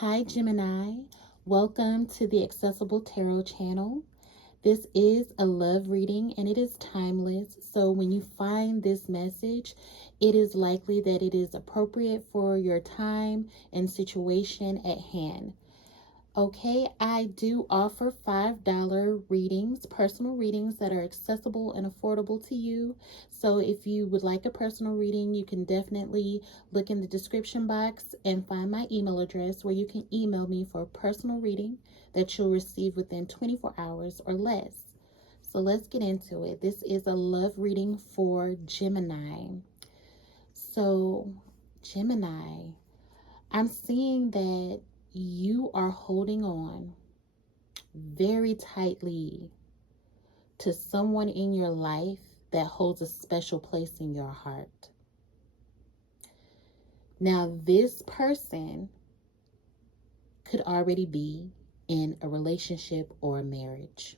Hi, Gemini. Welcome to the Accessible Tarot channel. This is a love reading and it is timeless. So when you find this message, it is likely that it is appropriate for your time and situation at hand. Okay, I do offer $5 readings, personal readings that are accessible and affordable to you. So if you would like a personal reading, you can definitely look in the description box and find my email address where you can email me for a personal reading that you'll receive within 24 hours or less. So let's get into it. This is a love reading for Gemini. So, Gemini, I'm seeing that you are holding on very tightly to someone in your life that holds a special place in your heart. Now, this person could already be in a relationship or a marriage,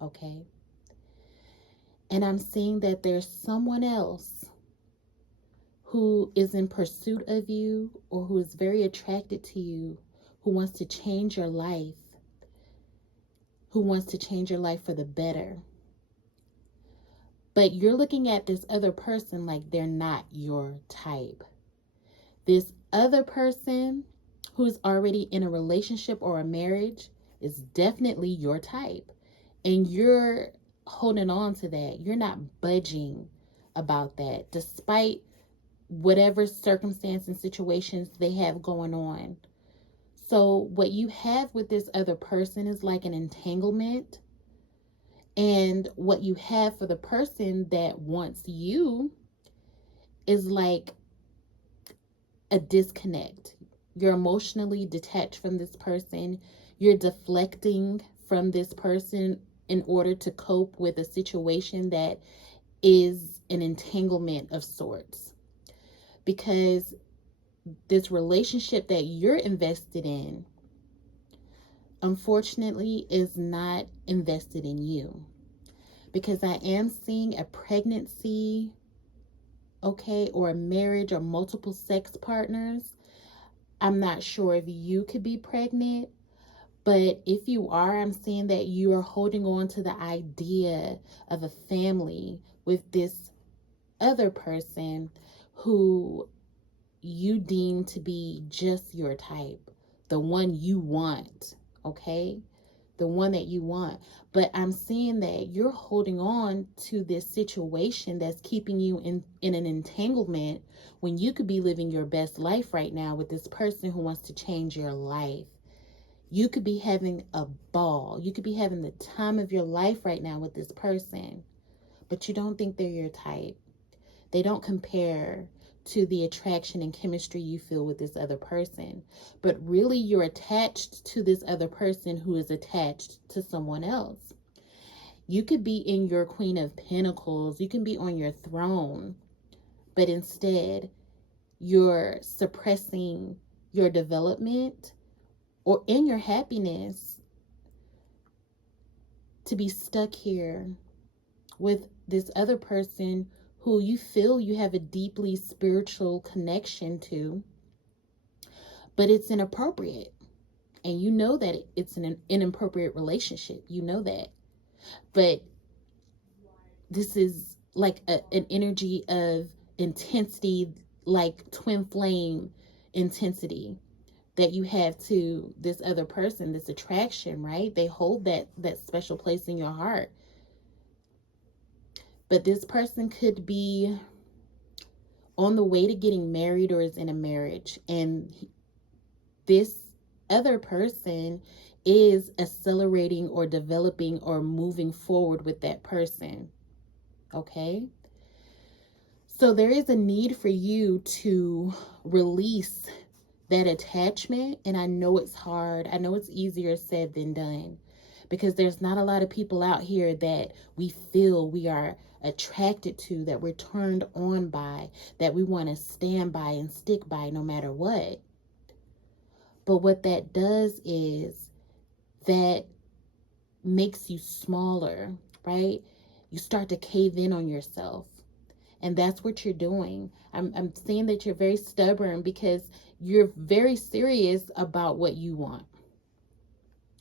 okay? And I'm seeing that there's someone else who is in pursuit of you or who is very attracted to you, who wants to change your life, for the better. But you're looking at this other person like they're not your type. This other person who's already in a relationship or a marriage is definitely your type. And you're holding on to that. You're not budging about that, despite whatever circumstance and situations they have going on. So what you have with this other person is like an entanglement. And what you have for the person that wants you is like a disconnect. You're emotionally detached from this person. You're deflecting from this person in order to cope with a situation that is an entanglement of sorts. Because this relationship that you're invested in, unfortunately, is not invested in you. Because I am seeing a pregnancy, okay, or a marriage or multiple sex partners. I'm not sure if you could be pregnant, but if you are, I'm seeing that you are holding on to the idea of a family with this other person who you deem to be just your type, the one you want, okay? The one that you want. But I'm seeing that you're holding on to this situation that's keeping you in an entanglement when you could be living your best life right now with this person who wants to change your life. You could be having a ball. You could be having the time of your life right now with this person, but you don't think they're your type. They don't compare to the attraction and chemistry you feel with this other person. But really, you're attached to this other person who is attached to someone else. You could be in your Queen of Pentacles. You can be on your throne. But instead, you're suppressing your development or in your happiness to be stuck here with this other person who you feel you have a deeply spiritual connection to, but it's inappropriate. And you know that it's an inappropriate relationship. You know that. But this is like an energy of intensity, like twin flame intensity that you have to this other person, this attraction, right? They hold that special place in your heart. But this person could be on the way to getting married or is in a marriage. And this other person is accelerating or developing or moving forward with that person. Okay? So there is a need for you to release that attachment. And I know it's hard. I know it's easier said than done. Because there's not a lot of people out here that we feel we are attracted to, that we're turned on by, that we want to stand by and stick by no matter what. But what that does is that makes you smaller, right? You start to cave in on yourself. And that's what you're doing. I'm seeing that you're very stubborn because you're very serious about what you want.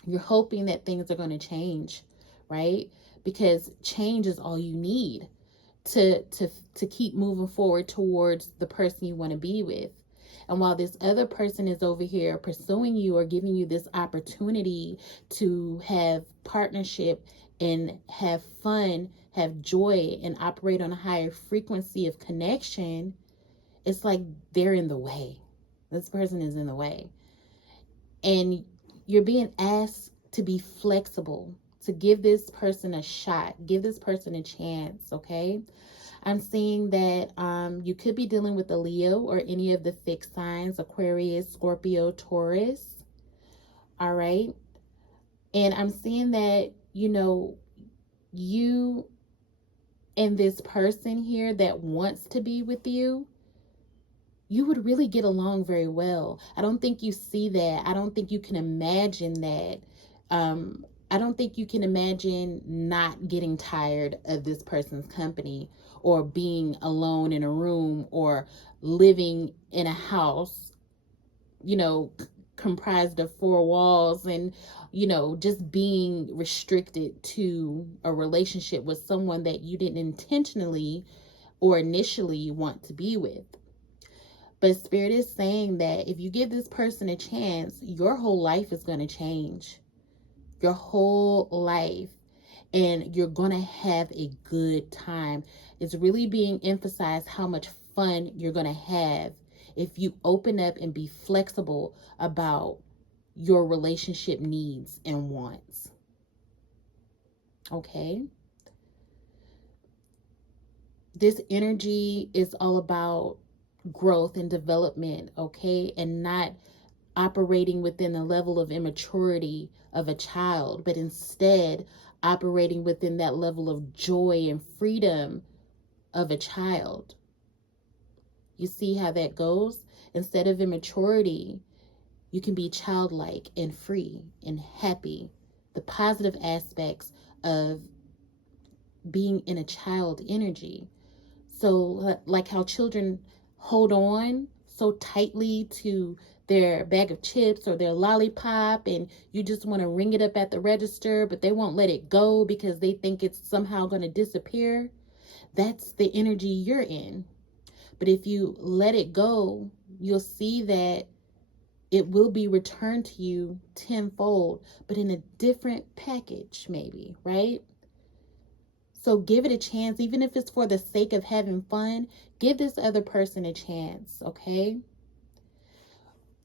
You're hoping that things are going to change, right? Because change is all you need to keep moving forward towards the person you want to be with. And while this other person is over here pursuing you or giving you this opportunity to have partnership and have fun, have joy, and operate on a higher frequency of connection, it's like they're in the way. This person is in the way. And you're being asked to be flexible, to give this person a shot, give this person a chance, okay? I'm seeing that you could be dealing with a Leo or any of the fixed signs, Aquarius, Scorpio, Taurus. All right. And I'm seeing that, you and this person here that wants to be with you, you would really get along very well. I don't think you see that. I don't think you can imagine that. I don't think you can imagine not getting tired of this person's company, or being alone in a room, or living in a house, comprised of four walls, and, just being restricted to a relationship with someone that you didn't intentionally or initially want to be with. But Spirit is saying that if you give this person a chance, your whole life is going to change. Your whole life. And you're going to have a good time. It's really being emphasized how much fun you're going to have if you open up and be flexible about your relationship needs and wants. Okay? This energy is all about growth and development, okay? And not operating within the level of immaturity of a child, but instead operating within that level of joy and freedom of a child. You see how that goes? Instead of immaturity, you can be childlike and free and happy. The positive aspects of being in a child energy. So like how children hold on so tightly to their bag of chips or their lollipop, and you just want to ring it up at the register, but they won't let it go because they think it's somehow going to disappear. That's the energy you're in. But if you let it go, you'll see that it will be returned to you tenfold, but in a different package, maybe, right? So give it a chance, even if it's for the sake of having fun. Give this other person a chance, okay?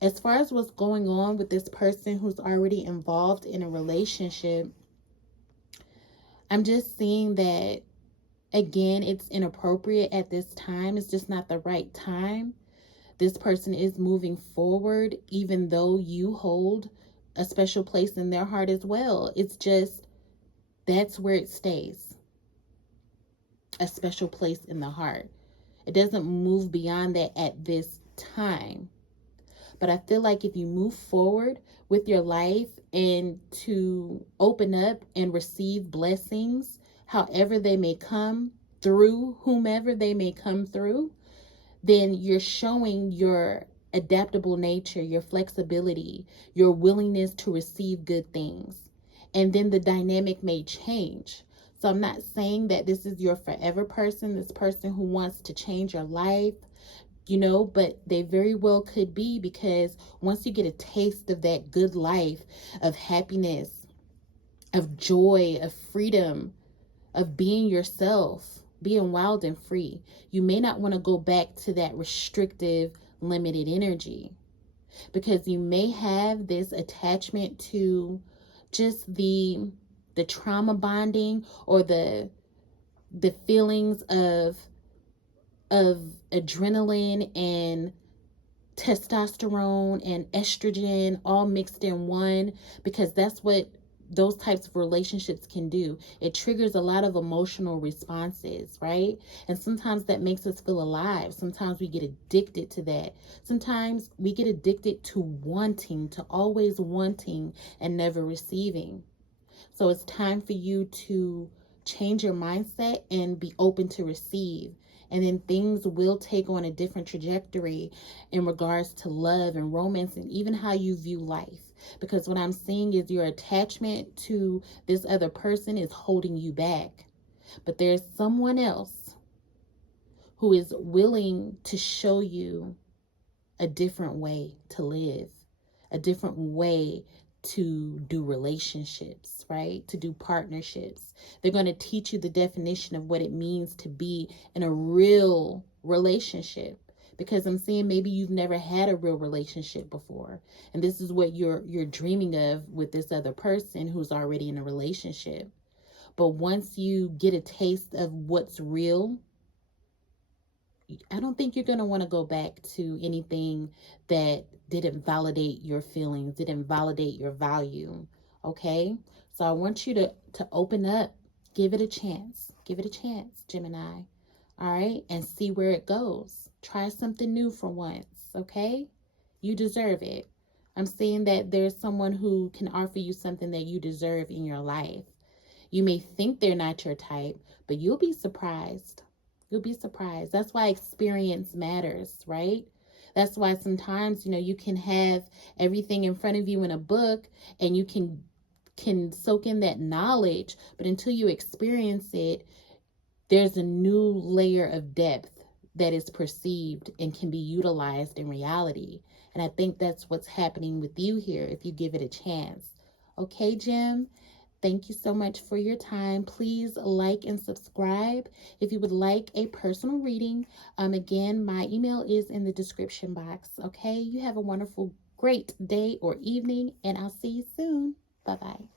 As far as what's going on with this person who's already involved in a relationship, I'm just seeing that, again, it's inappropriate at this time. It's just not the right time. This person is moving forward, even though you hold a special place in their heart as well. It's just, that's where it stays. A special place in the heart. It doesn't move beyond that at this time. But I feel like if you move forward with your life and to open up and receive blessings, however they may come through, whomever they may come through, then you're showing your adaptable nature, your flexibility, your willingness to receive good things. And then the dynamic may change. So I'm not saying that this is your forever person, this person who wants to change your life, but they very well could be, because once you get a taste of that good life, of happiness, of joy, of freedom, of being yourself, being wild and free, you may not want to go back to that restrictive, limited energy, because you may have this attachment to just the trauma bonding, or the feelings of adrenaline and testosterone and estrogen all mixed in one, because that's what those types of relationships can do. It triggers a lot of emotional responses, right? And sometimes that makes us feel alive. Sometimes we get addicted to that. Sometimes we get addicted to wanting, to always wanting and never receiving. So it's time for you to change your mindset and be open to receive. And then things will take on a different trajectory in regards to love and romance and even how you view life. Because what I'm seeing is your attachment to this other person is holding you back. But there's someone else who is willing to show you a different way to live, a different way to do relationships, right? To do partnerships. They're going to teach you the definition of what it means to be in a real relationship. Because I'm saying maybe you've never had a real relationship before. And this is what you're dreaming of with this other person who's already in a relationship. But once you get a taste of what's real, I don't think you're going to want to go back to anything that didn't validate your feelings, didn't validate your value. Okay? So I want you to open up, give it a chance. Give it a chance, Gemini. All right? And see where it goes. Try something new for once, okay? You deserve it. I'm saying that there's someone who can offer you something that you deserve in your life. You may think they're not your type, but you'll be surprised. You'll be surprised. That's why experience matters, right? That's why sometimes, you can have everything in front of you in a book and you can soak in that knowledge, but until you experience it, there's a new layer of depth that is perceived and can be utilized in reality. And I think that's what's happening with you here if you give it a chance. Okay, Jim? Thank you so much for your time. Please like and subscribe if you would like a personal reading. Again, my email is in the description box. Okay, you have a wonderful, great day or evening, and I'll see you soon. Bye-bye.